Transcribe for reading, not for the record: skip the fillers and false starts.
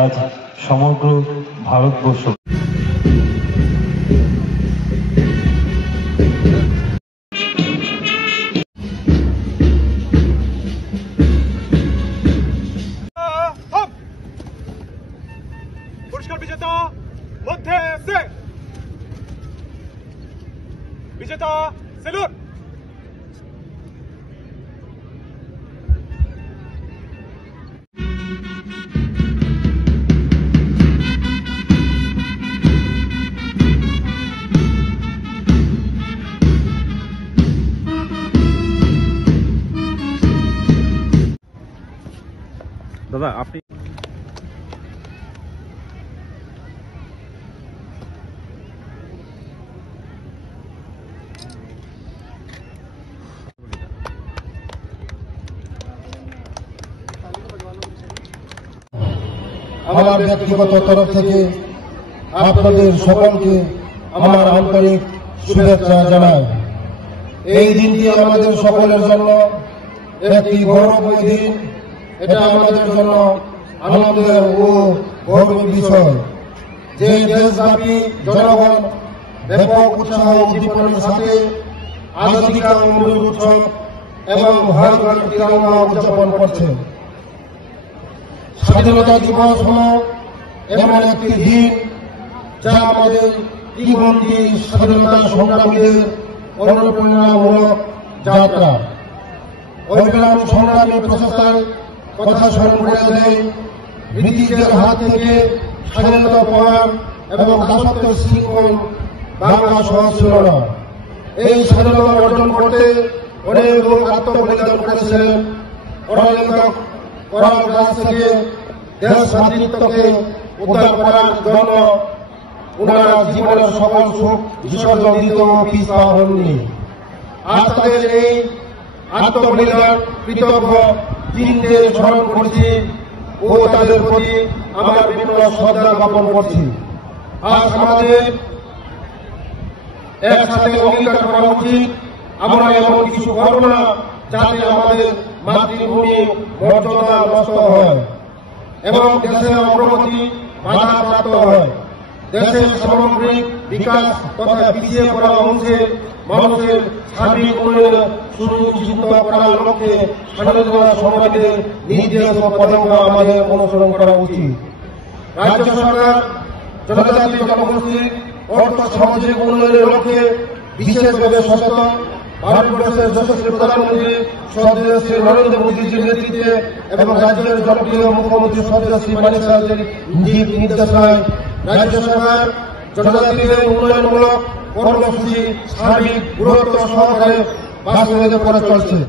আজ সমগ্র ভারতবর্ষ पुरस्कार विजेता मध्य से विजेता सेलून दादा আপনি আমার ব্যক্তিগত তরফ থেকে আপনাদের সকলকে আমার আন্তরিক শুভেচ্ছা জানাই। এই দিনটি আমাদের সকলের জন্য একটি গৌরবময় দিন। এটা আমাদের জন্য আনন্দের ও গৌরবের বিষয় যে দেশব্যাপী জনগণ ব্যাপক উৎসাহ উদ্দীপনার সাথে আজাদিকা অমৃত উৎসব এবং ভারত তিরঙ্গা উদযাপন করছে। স্বাধীনতা দিবস হল এমন একটি দিন যা আমাদের জীবনটি স্বাধীনতা সংগ্রামীদের অনুপ্রেরণামূলক যাত্রা। অবিরাম সংগ্রামী প্রচেষ্টার কথা স্মরণ করে দেয় ব্রিটিশদের হাত থেকে স্বাধীনতা পাওয়ার এবং দাসত্বের শৃঙ্খল বাংলা সহজ ছিল না। এই স্বাধীনতা অর্জন করতে অনেক লোক আত্মবলিদান করেছিলেন। করার কাছ থেকে দেশ মাতৃত্বকে উদ্ধার করার জন্য ওনারা জীবনের সকল সুখ বিসর্জন দিতেও পিছপা হননি। আজ তাদের এই আত্মবলিদান কৃতজ্ঞ দিনদের স্মরণ করছি ও তাদের প্রতি আমার বিনম্র শ্রদ্ধা জ্ঞাপন করছি। আজ আমাদের একসাথে অঙ্গীকার করা উচিত আমরা এমন কিছু করব না যাতে আমাদের মাতৃভূমি মর্যাদা নষ্ট হয় এবং দেশের অগ্রগতি বাধাপ্রাপ্ত হয়। দেশের সামগ্রিক বিকাশ তথা পিছিয়ে পড়া অংশের মানুষের সার্বিক উন্নয়ন সুনিশ্চিত করার লক্ষ্যে স্বাধীনতা সংগ্রামীদের নির্দেশ ও পদক্ষেপ আমাদের অনুসরণ করা উচিত। রাজ্য সরকার জনজাতি জনগোষ্ঠীর অর্থ সামাজিক উন্নয়নের লক্ষ্যে বিশেষভাবে সচেতন। ভারতবর্ষের যশস্বী প্রধানমন্ত্রী শ্রদ্ধেয় শ্রী নরেন্দ্র মোদীজির নেতৃত্বে এবং রাজ্যের জনপ্রিয় মুখ্যমন্ত্রী শ্রদ্ধেয় শ্রী মানিক সাহার নির্দেশনায় রাজ্য সরকার জনজাতিদের উন্নয়নমূলক কর্মসূচি সার্বিক গুরুত্ব সহকারে বাস্তবায়িত করে চলছে।